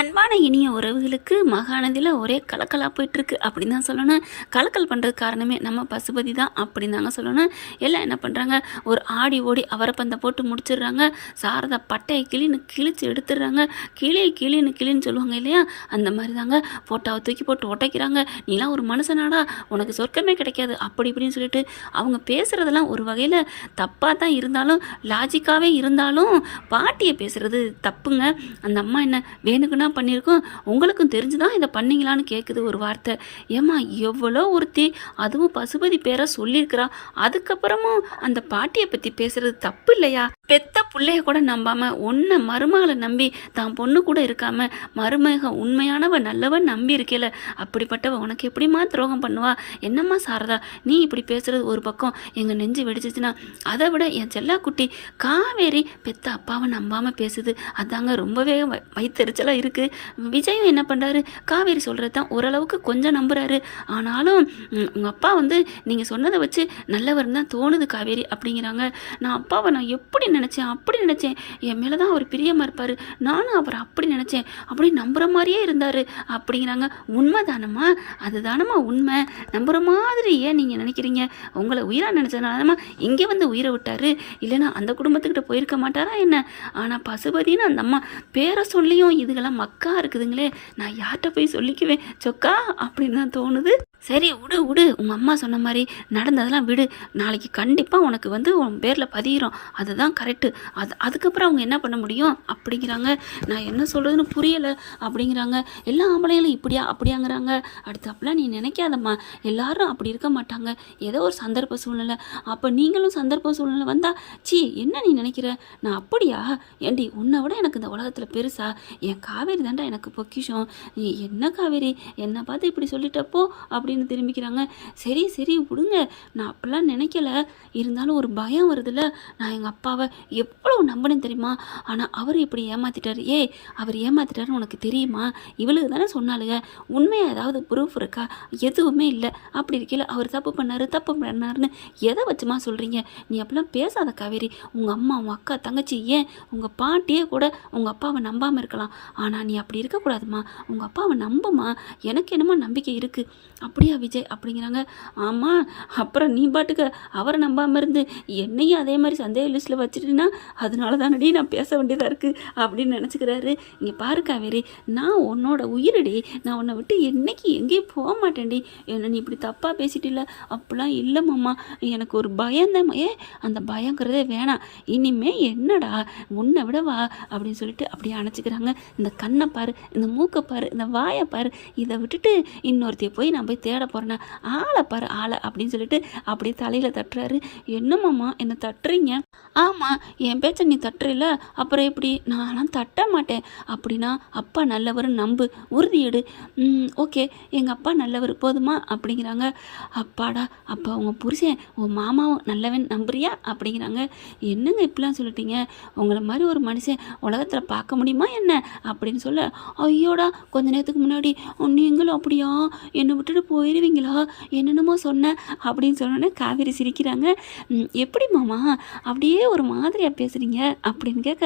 அன்பான இனிய உறவுகளுக்கு மகாநதியில் ஒரே கலக்கலாக போயிட்டுருக்கு அப்படின்னு தான் சொல்லணும். கலக்கல் பண்ணுறது காரணமே நம்ம பசுபதி தான் அப்படின்னு தாங்க சொல்லணும். எல்லாம் என்ன பண்ணுறாங்க ஒரு ஆடி ஓடி அவரப்பந்தை போட்டு முடிச்சிடுறாங்க. சாரதா பட்டையை கிளின்னு கிழிச்சு எடுத்துடுறாங்க. கிளியை கிளின்னு கிளின்னு சொல்லுவாங்க இல்லையா? அந்த மாதிரி தாங்க. ஃபோட்டோவை தூக்கி போட்டு உடைக்கிறாங்க. நீலாம் ஒரு மனுஷனாடா உனக்கு சொர்க்கமே கிடைக்காது. அப்படி இப்படின்னு சொல்லிட்டு அவங்க பேசுகிறதெல்லாம் ஒரு வகையில் தப்பாக தான் இருந்தாலும் லாஜிக்காகவே இருந்தாலும் பாட்டியை பேசுகிறது தப்புங்க. அந்த அம்மா என்ன வேணுக்குன்னா பண்ணியிருக்கோம். உங்களுக்கும் தெரிஞ்சு தான் இதை பண்ணீங்களான்னு கேட்குது ஒரு வார்த்தை. ஏம்மா எவ்வளோ ஒருத்தி அதுவும் பசுபதி பேரை சொல்லியிருக்கிறா. அதுக்கப்புறமும் அந்த பாட்டியை பற்றி பேசுறது தப்பு இல்லையா? பெத்த பிள்ளைய கூட நம்பாம ஒன்றை மருமகளை நம்பி தான் பொண்ணு கூட இருக்காம மருமக உண்மையானவ நல்லவன் நம்பி இருக்கல அப்படிப்பட்டவ உனக்கு எப்படிம்மா துரோகம் பண்ணுவா? என்னம்மா சாரதா நீ இப்படி பேசுறது ஒரு பக்கம் எங்கள் நெஞ்சு வெடிச்சிச்சுன்னா அதை விட என் செல்லாக்குட்டி காவேரி பெத்த அப்பாவை நம்பாமல் பேசுது. அதாங்க ரொம்பவே வயிற்றுச்சலாக இருக்குது இருக்கு. விஜயும் என்ன பண்ணுறாரு காவேரி சொல்கிறது தான் ஓரளவுக்கு கொஞ்சம் நம்புகிறாரு ஆனாலும் உங்கள் அப்பா வந்து நீங்கள் சொன்னதை வச்சு நல்லவர் தான் தோணுது காவேரி அப்படிங்கிறாங்க. நான் அப்பாவை நான் எப்படி நினச்சேன்? அப்படி நினச்சேன். என் மேலே தான் அவர் பிரியமாக இருப்பார். நானும் அவரை அப்படி நினச்சேன். அப்படி நம்புகிற மாதிரியே இருந்தார் அப்படிங்கிறாங்க. உண்மை தானம்மா அது தானம்மா உண்மை. நம்புகிற மாதிரி ஏன் நீங்கள் நினைக்கிறீங்க. உங்களை உயிராக நினச்சதுனாலமா இங்கே வந்து உயிரை விட்டார். இல்லைன்னா அந்த குடும்பத்துக்கிட்ட போயிருக்க மாட்டாரா என்ன? ஆனால் பசுபதினு அந்த அம்மா பேரை சொல்லியும் இதுகெல்லாம் மக்கா இருக்குதுங்களே நான் யார்கிட்ட போய் சொல்லிக்குவேன்? சொக்கா அப்படின்னு தான் தோணுது. சரி விடு விடு. உங்கள் அம்மா சொன்ன மாதிரி நடந்ததெல்லாம் விடு. நாளைக்கு கண்டிப்பாக உனக்கு வந்து உன் பேரில் பதிகிறோம் அதுதான் கரெக்டு அது அதுக்கப்புறம் அவங்க என்ன பண்ண முடியும்? அப்படிங்கிறாங்க. நான் என்ன சொல்கிறதுன்னு புரியலை. அப்படிங்கிறாங்க. எல்லா ஆம்பளைகளும் இப்படியா அப்படியாங்கிறாங்க. அடுத்து அப்படிலாம் நீ நினைக்காதம்மா. எல்லாரும் அப்படி இருக்க மாட்டாங்க. ஏதோ ஒரு சந்தர்ப்ப சூழ்நிலை. அப்போ நீங்களும் சந்தர்ப்ப சூழ்நிலை வந்தா சீ என்ன நீ நினைக்கிற? நான் அப்படியா? ஏண்டி உன்னை விட எனக்கு இந்த உலகத்தில் பெருசா? என் காவேரி தாண்டா எனக்கு பொக்கிஷம். நீ என்ன காவேரி? என்னை பார்த்து இப்படி சொல்லிட்டப்போ அப்படின்னு திரும்பிக்கிறாங்க. சரி சரி விடுங்க. நான் அப்படிலாம் நினைக்கல. இருந்தாலும் ஒரு பயம் வருதுல்ல. நான் எங்கள் அப்பாவை எவ்வளோ நம்பினேன் தெரியுமா? ஆனால் அவர் இப்படி ஏமாத்திட்டாரு. ஏய் அவர் ஏமாத்திட்டாருன்னு உனக்கு தெரியுமா? இவளுக்கு தானே சொன்னாலுங்க உண்மையாக ஏதாவது ப்ரூஃப் இருக்கா? எதுவுமே இல்லை. அப்படி இருக்கையில் அவர் தப்பு பண்ணாரு தப்பு பண்ணாருன்னு எதை வச்சுமா சொல்கிறீங்க நீ அப்படிலாம் பேசாத காவேரி. உங்கள் அம்மா உங்கள் அக்கா தங்கச்சி ஏன் உங்கள் பாட்டியே கூட உங்கள் அப்பாவை நம்பாமல் இருக்கலாம்? ஆனால் நீ அப்படி இருக்கக்கூடாதும்மா உங்கள் அப்பாவை நம்புமா? எனக்கு என்னமோ நம்பிக்கை இருக்குது அப்படியா விஜய்? அப்படிங்கிறாங்க. ஆமாம் அப்புறம் நீ பாட்டுக்கு அவரை நம்பாமல் இருந்து என்னையும் அதே மாதிரி சந்தேக லிஸ்ட்டில் வச்சுட்டுனா அதனால தானடி நான் பேச வேண்டியதாக இருக்குது அப்படின்னு நினச்சிக்கிறாரு. இங்கே பாரு காவேரி நான் உன்னோட உயிரடி. நான் உன்னை விட்டு என்னைக்கு எங்கேயும் போக மாட்டேன்டி. என்ன நீ இப்படி தப்பாக பேசிட்டில்ல? அப்படிலாம் இல்லை மாமா. எனக்கு ஒரு பயம்தான் ஏ அந்த பயங்கிறதே வேணாம். இனிமே என்னடா உன்னை விடவா? அப்படின்னு சொல்லிட்டு அப்படியே அணைச்சிக்கிறாங்க. இந்த கண்ணை பாரு இந்த மூக்கை பாரு இந்த வாயை பாரு. இதை விட்டுட்டு இன்னொருத்தைய போய் நான் போய் தேட போகிறேன்னா ஆளை பாரு ஆளை அப்படின்னு சொல்லிட்டு அப்படியே தலையில் தட்டுறாரு. என்னமாம்மா என்னை தட்டுறீங்க? ஆமாம் என் பேச்சை நீ தட்டுறில்ல அப்புறம் எப்படி? நான்லாம் தட்ட மாட்டேன். அப்படின்னா அப்பா நல்லவர் நம்பு உறுதி ஓகே எங்கள் அப்பா நல்லவர் போதுமா? அப்படிங்கிறாங்க. அப்பாடா அப்பா உங்கள் புருஷன் உன் மாமாவும் நல்லவன் நம்புறியா? அப்படிங்கிறாங்க. என்னங்க இப்படிலாம் சொல்லிட்டீங்க? உங்களை மாதிரி ஒரு மனுஷன் உலகத்தில் பார்க்க முடியுமா என்ன? அப்படின்னு சொல்ல ஐயோடா கொஞ்ச நேரத்துக்கு முன்னாடி நீங்களும் அப்படியா? என்னை விட்டுட்டு போயிடுவீங்களா என்னென்னமோ சொன்னேன் அப்படின்னு சொன்னோன்னே காவேரி சிரிக்கிறாங்க. எப்படி மாமா? அப்படியே ஒரு மாதிரியாக பேசுகிறீங்க அப்படின்னு கேட்க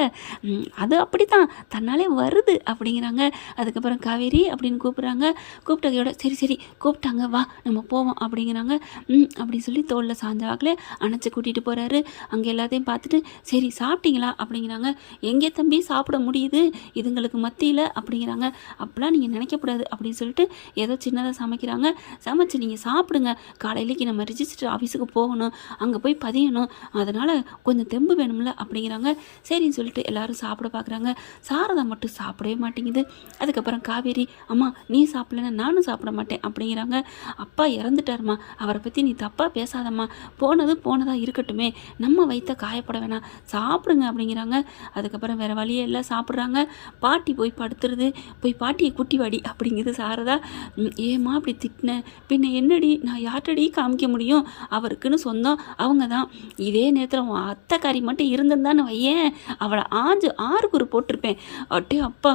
அது அப்படி தான் தன்னாலே வருது. அப்படிங்கிறாங்க. அதுக்கப்புறம் காவேரி அப்படின்னு கூப்பிட்றாங்க. கூப்பிட்டதையோட சரி சரி கூப்பிட்டாங்க வா நம்ம போவோம். அப்படிங்கிறாங்க. ம் அப்படின்னு சொல்லி தோளில் சாய்ந்த வாக்கில் அணைச்சி கூட்டிகிட்டு போகிறாரு அங்கே எல்லாத்தையும் பார்த்துட்டு சரி சாப்பிட்டீங்களா? அப்படிங்கிறாங்க. எங்கே தம்பி சாப்பிட முடியுது? இதுங்களுக்கு மத்தியில்? அப்படிங்கிறாங்க. அப்படிலாம் நீங்கள் நினைக்கக்கூடாது. அப்படின்னு சொல்லிட்டு ஏதோ சின்னதாக சமைக்கிறாங்க. சமைச்சு நீங்கள் சாப்பிடுங்க. காலையிலேக்கு நம்ம ரிஜிஸ்டர் ஆஃபீஸுக்கு போகணும். அங்கே போய் பதியணும். அதனால் கொஞ்சம் தெம்பு வேணும்ல அப்படிங்கிறாங்க. சரின்னு சொல்லிட்டு எல்லோரும் சாப்பிட பார்க்குறாங்க சாரதா மட்டும் சாப்பிடவே மாட்டேங்குது. அதுக்கப்புறம் காவேரி அம்மா நீ சாப்பிடலன்னா நானும் சாப்பிட மாட்டேன் அப்படிங்கிறாங்க. அப்பா இறந்துட்டாருமா. அவரை பற்றி நீ தப்பாக பேசாதம்மா. போனது போனதாக இருக்கட்டுமே. நம்ம வயிற்ற காயப்பட வேணாம். சாப்பிடுங்க அப்படிங்கிறாங்க. அதுக்கப்புறம் வேறு வழியே இல்லை. சாப்பிட்றாங்க. பாட்டி போய் படுத்துறது போய் பாட்டியை குட்டி வாடி அப்படிங்குது சாரதா. ஏமா ஏம்மா அப்படி திட்டின? பின்ன பின்ன என்னடி? நான் யார்கிட்டடி காமிக்க முடியும்? அவருக்குன்னு சொந்தம் அவங்க தான் இதே நேரத்தில் உன் அத்தைக்காரி மட்டும் இருந்திருந்தான்னு வையேன். அவளை ஆஞ்சு ஆறுக்குறு போட்டிருப்பேன். அட்டே அப்பா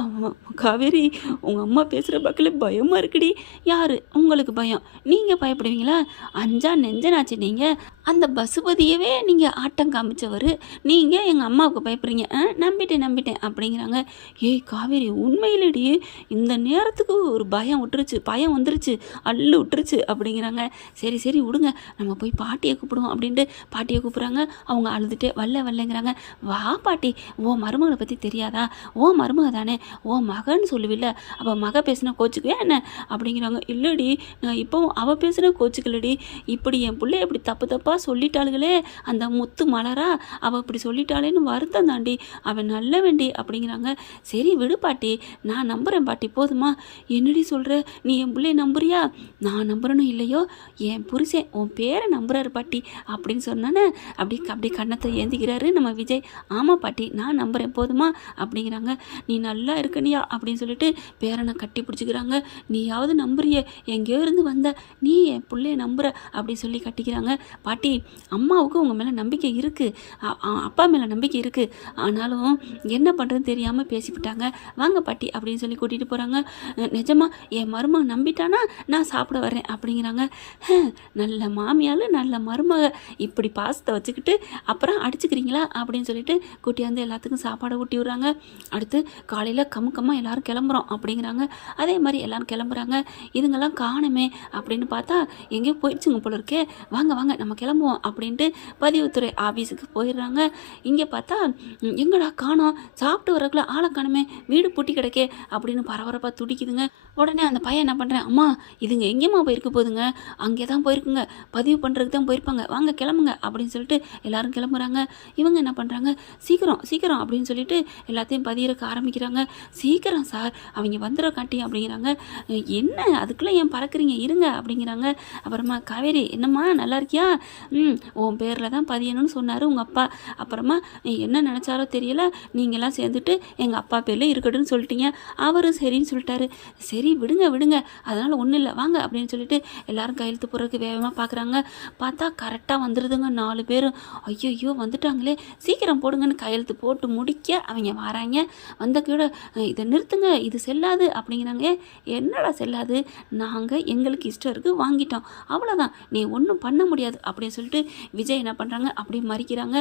காவேரி உங்கள் அம்மா பேசுகிற பக்கத்தில் பயமாக இருக்குடி. யார்? உங்களுக்கு பயம். நீங்கள் பயப்படுவீங்களா? அஞ்சா நெஞ்சனாச்சு நீங்கள் அந்த பசுபதியவே நீங்கள் ஆட்டம் காமிச்சவர். நீங்கள் எங்கள் அம்மாவுக்கு பயப்படுறீங்க. ஆ நம்பிட்டேன் நம்பிட்டேன் அப்படிங்கிறாங்க. ஏய் காவேரி உண்மையிலடி. இந்த நேரத்துக்கு ஒரு பயம் விட்டுருச்சு. பயம் வந்துருச்சு. அள்ளு விட்டுருச்சு அப்படிங்கிறாங்க. சரி சரி விடுங்க. நம்ம போய் பாட்டியை கூப்பிடுவோம் அப்படின்ட்டு பாட்டியை கூப்பிட்றாங்க. அவங்க அழுதுட்டு வரல வல்லங்கிறாங்க. வா பாட்டி ஓ மருமகளை பற்றி தெரியாதா? ஓ மருமக தானே? ஓ மகன்னு சொல்லுவில்ல. அப்போ மக பேசின கோச்சுக்குவே என்ன? அப்படிங்கிறாங்க. இல்லடி நான் இப்போவும் அவள் பேசுன கோச்சுக்கலடி. இப்படி என் பிள்ளை இப்படி தப்பு தப்பாக சொல்லிட்டாளுகளே. அந்த முத்து மலரா? அவள் இப்படி சொல்லிட்டாளேன்னு வருத்தம் தாண்டி. அவன் நல்ல வேண்டி அப்படிங்கிறாங்க. சரி விடு பாட்டி. நான் நம்புகிறேன் பாட்டி. போதுமா? என்னடி சொல்கிற நீ என் பிள்ளைய நம்புறியா? நான் நம்புறனும் இல்லையோ? என் புருஷன் உன் பேரை நம்புறாரு பாட்டி. அப்படின்னு சொன்னானே அப்படி அப்படி கண்ணத்தை ஏந்திக்கிறாரு நம்ம விஜய். ஆமாம் பாட்டி நான் நம்புகிறேன் போதுமா? அப்படிங்கிறாங்க. நீ நல்லா இருக்கனியா அப்படின்னு சொல்லிட்டு பேரனை கட்டி பிடிச்சிக்கிறாங்க. நீயாவது நம்புறியே எங்கேயோ இருந்து வந்த நீ என் பிள்ளைய நம்புற அப்படின்னு சொல்லி கட்டிக்கிறாங்க. பாட்டி அம்மாவுக்கு உங்கள் மேலே நம்பிக்கை இருக்குது அப்பா மேலே நம்பிக்கை இருக்குது ஆனாலும் என்ன பண்ணுறதுன்னு தெரியாமல் பேசிவிட்டாங்க. வாங்க பாட்டி அப்படின்னு சொல்லி கூட்டிகிட்டு போகிறாங்க நிஜமா என் மருமக நம்பிட்டானா? நான் சாப்பிட வரேன் அப்படிங்கிறாங்க. நல்ல மாமியால் நல்ல மருமக. இப்படி பாசத்தை வச்சுக்கிட்டு அப்புறம் அடிச்சுக்கிறீங்களா அப்படின்னு சொல்லிட்டு கூட்டியாந்து எல்லாத்துக்கும் சாப்பாடை ஊட்டி விட்றாங்க. அடுத்து காலையில் கமுக்கமாக எல்லாரும் கிளம்புறோம் அப்படிங்கிறாங்க. அதே மாதிரி எல்லோரும் கிளம்புறாங்க. இதுங்கெல்லாம் காணுமே அப்படின்னு பார்த்தா எங்கேயோ போயிடுச்சுங்க போல இருக்கே. வாங்க வாங்க நம்ம கிளம்புவோம் அப்படின்ட்டு பதிவுத்துறை ஆஃபீஸுக்கு போயிடுறாங்க. இங்கே பார்த்தா எங்கடா காணோம்? சாப்பிட்டு வரக்குள்ள ஆளை காணுமே. வீடு பூட்டி கிடக்கே அப்படின்னு பரபரப்பாக துடிக்குதுங்க. உடனே அந்த பையன் என்ன பண்ணுறேன் அம்மா இதுங்க எங்கேம்மா போயிருக்க போதுங்க அங்கே தான் போயிருக்குங்க. பதிவு பண்ணுறதுக்கு தான் போயிருப்பாங்க. வாங்க கிளம்புங்க அப்படின்னு சொல்லிட்டு எல்லாரும் கிளம்புறாங்க. இவங்க என்ன பண்ணுறாங்க சீக்கிரம் சீக்கிரம் அப்படின்னு சொல்லிட்டு எல்லாத்தையும் பதியிறக்க ஆரம்பிக்கிறாங்க. சீக்கிரம் சார் அவங்க வந்துட காட்டி அப்படிங்கிறாங்க. என்ன அதுக்குள்ளே ஏன் பறக்குறீங்க? இருங்க அப்படிங்கிறாங்க. அப்புறமா காவேரி என்னம்மா நல்லா இருக்கியா? ம் உன் பேரில் தான் பதியணும்னு சொன்னார் உங்கள் அப்பா. அப்புறமா என்ன நினச்சாரோ தெரியல நீங்களாம் சேர்ந்துட்டு எங்கள் அப்பா பேரில் இருக்கட்டும்னு சொல்லிட்டீங்க. அவரும் சரின்னு சொல்லிட்டாரு. சரி விடுங்க விடுங்க. அதனால் ஒன்றும் இல்லை. வாங்க அப்படின்னு சொல்லிட்டு எல்லாரும் கையெழுத்து போடுறதுக்கு வேகமாக பார்க்குறாங்க பார்த்தா கரெக்டாக வந்துடுதுங்க நாலு பேரும். ஐயோ வந்துட்டாங்களே. சீக்கிரம் போடுங்கன்னு கையெழுத்து போட்டு முடிக்க அவங்க வராங்க. வந்த கூட இதை நிறுத்துங்க. இது செல்லாது. அப்படிங்கிறாங்க. என்னடா செல்லாது? நாங்கள் எங்களுக்கு இஷ்டம் இருக்குது வாங்கிட்டோம். அவ்வளோதான் நீ ஒன்றும் பண்ண முடியாது. அப்படின்னு சொல்லிட்டு விஜய் என்ன பண்ணுறாங்க அப்படியே மறிக்கிறாங்க.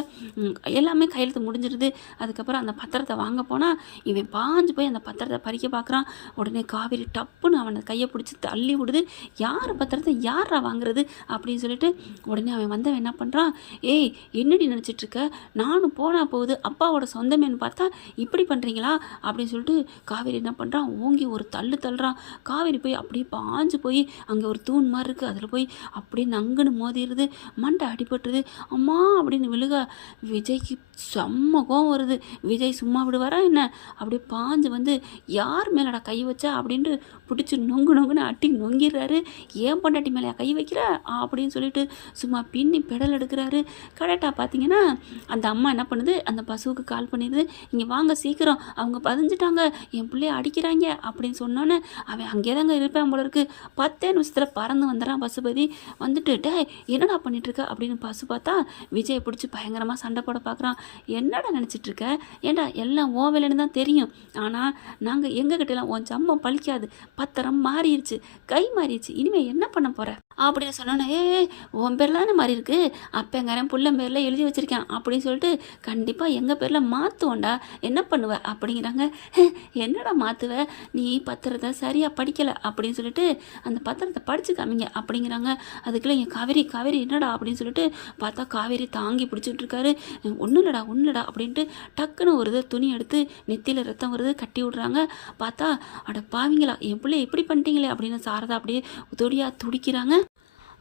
எல்லாமே கையெழுத்து முடிஞ்சிருது. அதுக்கப்புறம் அந்த பத்திரத்தை வாங்க போனால் இவன் பாஞ்சு போய் அந்த பத்திரத்தை பறிக்க பார்க்குறான் உடனே காவேரி டப்புன்னு அவனை கையை பிடிச்சி தள்ளி விடுது. யார் பத்திரத்தை யாரா வாங்குறது அப்படின்னு சொல்லிட்டு உடனே அவன் வந்தவன் என்ன பண்ணுறான் ஏய் என்னடி நினச்சிட்டு இருக்க நானும் போனால் போகுது அப்பாவோட சொந்தமேன்னு பார்த்தா இப்படி பண்ணுறீங்களா அப்படின்னு சொல்லிட்டு காவேரி என்ன பண்ணுறான் ஓங்கி ஒரு தள்ளு தள்ளுறான். காவேரி போய் அப்படியே பாஞ்சு போய் அங்கே ஒரு தூண் மாதிரி இருக்குது அதில் போய் அப்படியே நங்குன்னு மோதிடுது மண்டை அடிபட்டுருது. அம்மா அப்படின்னு விழுக. விஜய்க்கு செம்ம கோவம் வருது. விஜய் சும்மா விடுவாரா என்ன? அப்படியே பாஞ்சு வந்து யார் மேலடா கை வச்சா? அப்படின்ட்டு பிடிச்சி நொங்கு நொங்குன்னு அட்டி நொங்கிடுறாரு ஏன் பொண்டாட்டி மேலே கை வைக்கிற? அப்படின்னு சொல்லிட்டு சும்மா பின்னி பெடல் எடுக்கிறாரு. கரெக்டாக பார்த்தீங்கன்னா அந்த அம்மா என்ன பண்ணுது? அந்த பசுவுக்கு கால் பண்ணிடுது. இங்கே வாங்க சீக்கிரம். அவங்க பதிஞ்சிட்டாங்க. என் பிள்ளைய அடிக்கிறாங்க. அப்படின்னு சொன்னோன்னே அவன் அங்கே தாங்க இருப்பான் போல இருக்கு. பத்தே நிமிஷத்தில் பறந்து வந்துடுறான் பசுபதி. வந்துட்டு டே என்னடா பண்ணிட்டுருக்க? அப்படின்னு பசு பார்த்தா விஜயை பிடிச்சி பயங்கரமாக சண்டை போட பார்க்குறான் என்னடா நினச்சிட்ருக்க? ஏண்டா ஏன்டா எல்லாம் ஓ வேலைன்னு தான் தெரியும். ஆனால் நாங்கள் எங்ககிட்டலாம்? உன் சம்பம் பழிக்காது. பத்திரம் மாறிடுச்சு கை மாறிடுச்சு இனிமேல் என்ன பண்ண போகிற அப்படின்னு சொன்னோன்னே ஏ உன் பேரில் தானே மாறி இருக்கு? அப்பங்காரன் புள்ள பேரில் எழுதி வச்சிருக்கேன். அப்படின்னு சொல்லிட்டு கண்டிப்பாக எங்கள் பேரில் மாற்றுவோண்டா என்ன பண்ணுவ? அப்படிங்கிறாங்க. என்னடா மாற்றுவ நீ பத்திரத்தை சரியாக படிக்கலை. அப்படின்னு சொல்லிட்டு அந்த பத்திரத்தை படிச்சு காமிங்க. அப்படிங்கிறாங்க. அதுக்குள்ள என் காவேரி காவேரி என்னடா? அப்படின்னு சொல்லிட்டு பார்த்தா காவேரி தாங்கி பிடிச்சிட்டு இருக்காரு. ஒன்றும் இல்லடா ஒன்றும் இல்லடா. அப்படின்ட்டு டக்குன்னு வருது துணி எடுத்து நெத்தியில் ரத்தம் வருது கட்டி விட்றாங்க. பார்த்தா அட பாவிங்களா என் பிள்ளை எப்படி பண்ணிட்டீங்களே அப்படின்னு சாரதா அப்படியே துடியாக துடிக்கிறாங்க.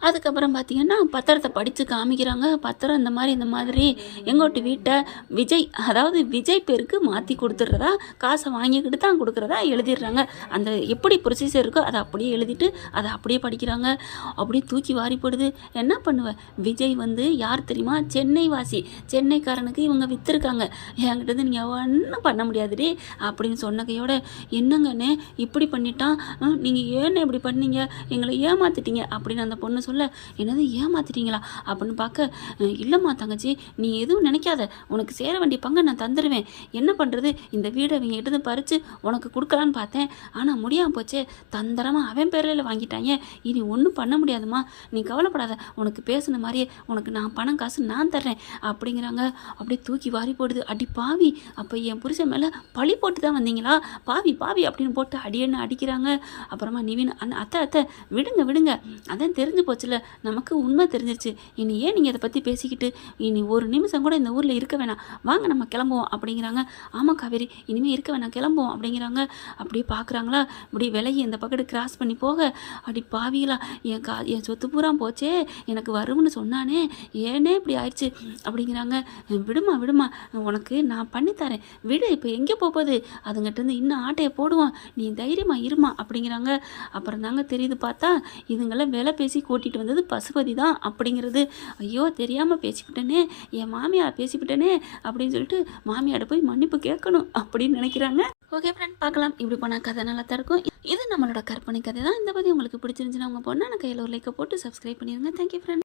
அதுக்கப்புறம் பார்த்தீங்கன்னா பத்திரத்தை படித்து காமிக்கிறாங்க. பத்திரம் இந்த மாதிரி இந்த மாதிரி. எங்கோட்டு வீட்டை விஜய் அதாவது விஜய் பேருக்கு மாற்றி கொடுத்துட்றதா? காசை வாங்கிக்கிட்டு தான் கொடுக்குறதா எழுதிடுறாங்க. அந்த எப்படி ப்ரொசீஜர் இருக்கோ அதை அப்படியே எழுதிட்டு அதை அப்படியே படிக்கிறாங்க. அப்படியே தூக்கி வாரி போடுது. என்ன பண்ணுவேன் விஜய் வந்து யார் தெரியுமா? சென்னை வாசி. சென்னைக்காரனுக்கு இவங்க விற்றுருக்காங்க என்கிட்ட நீங்கள் ஒன்றும் பண்ண முடியாதுடி அப்படின்னு சொன்னகையோட என்னங்கண்ணே இப்படி பண்ணிட்டான்? நீங்கள் ஏன்னு இப்படி பண்ணீங்க? எங்களை ஏமாத்திட்டீங்க. அப்படின்னு அந்த பொண்ணு சொல்ல என்னது ஏமாத்திட்டீங்களா? அப்படின்னு பார்க்க இல்லைம்மா தங்கச்சி நீ எதுவும் நினைக்காத. உனக்கு சேர வேண்டிய பங்கை நான் தந்துடுவேன் என்ன பண்ணுறது இந்த வீடை இவங்க எடுத்து பறித்து உனக்கு கொடுக்கலான்னு பார்த்தேன். ஆனால் முடியாமல் போச்சே. தந்திரமாக அவன் பேரில் வாங்கிட்டாங்க. இனி ஒன்றும் பண்ண முடியாதும்மா. நீ கவலைப்படாத. உனக்கு பேசின மாதிரியே உனக்கு நான் பணம் காசு நான் தர்றேன். அப்படிங்கிறாங்க. அப்படியே தூக்கி வாரி போடுது. அடி பாவி. அப்போ என் புருஷன் மேலே பழி போட்டு தான் வந்தீங்களா? பாவி பாவி அப்படின்னு போட்டு அடியன்னு அடிக்கிறாங்க. அப்புறமா நிவின் அண்ணா அத்தை அத்தை விடுங்க விடுங்க. அதான் தெரிஞ்சு போச்சுல. நமக்கு உண்மை தெரிஞ்சிருச்சு. இனி ஏன் நீங்கள் இதை பற்றி பேசிக்கிட்டு இனி ஒரு நிமிஷம் கூட இந்த ஊரில் இருக்க வேணாம். வாங்க நம்ம கிளம்புவோம் அப்படிங்கிறாங்க. ஆமாம் காவேரி இனிமேல் இருக்க வேணாம் கிளம்புவோம் அப்படிங்கிறாங்க. அப்படியே பார்க்குறாங்களா இப்படி விலகி இந்த பக்கத்து கிராஸ் பண்ணி போக. அப்படி பாவிகளா என் கா என் சொத்து பூரா போச்சே எனக்கு வரும்னு சொன்னானே ஏனே இப்படி ஆயிடுச்சு அப்படிங்கிறாங்க. விடுமா விடுமா உனக்கு நான் பண்ணித்தரேன். விடு இப்போ எங்கே போகுது அதுங்கிட்டேருந்து இன்னும் ஆட்டையை போடுவான். நீ தைரியமாக இருமா அப்படிங்கிறாங்க. அப்புறம் தாங்க தெரியுது பார்த்தா இதுங்களாம் விலை பேசி கூட்டி கூட்டிகிட்டு வந்தது பசுபதி தான் அப்படிங்கிறது ஐயோ தெரியாமல் பேசிவிட்டேனே என் மாமியார் பேசிவிட்டேனே அப்படின்னு சொல்லிட்டு மாமியார்ட போய் மன்னிப்பு கேட்கணும் அப்படின்னு நினைக்கிறாங்க. ஓகே ஃப்ரெண்ட் பார்க்கலாம். இப்படி போனால் கதை நல்லா தான் இருக்கும். இது நம்மளோட கற்பனை கதை தான். இந்த பற்றி உங்களுக்கு பிடிச்சிருந்துச்சுன்னா உங்கள் நான் கையில் ஒரு லைக்கை போட்டு சப்ஸ்கிரைப் பண்ணிடுங்க. Thank you friend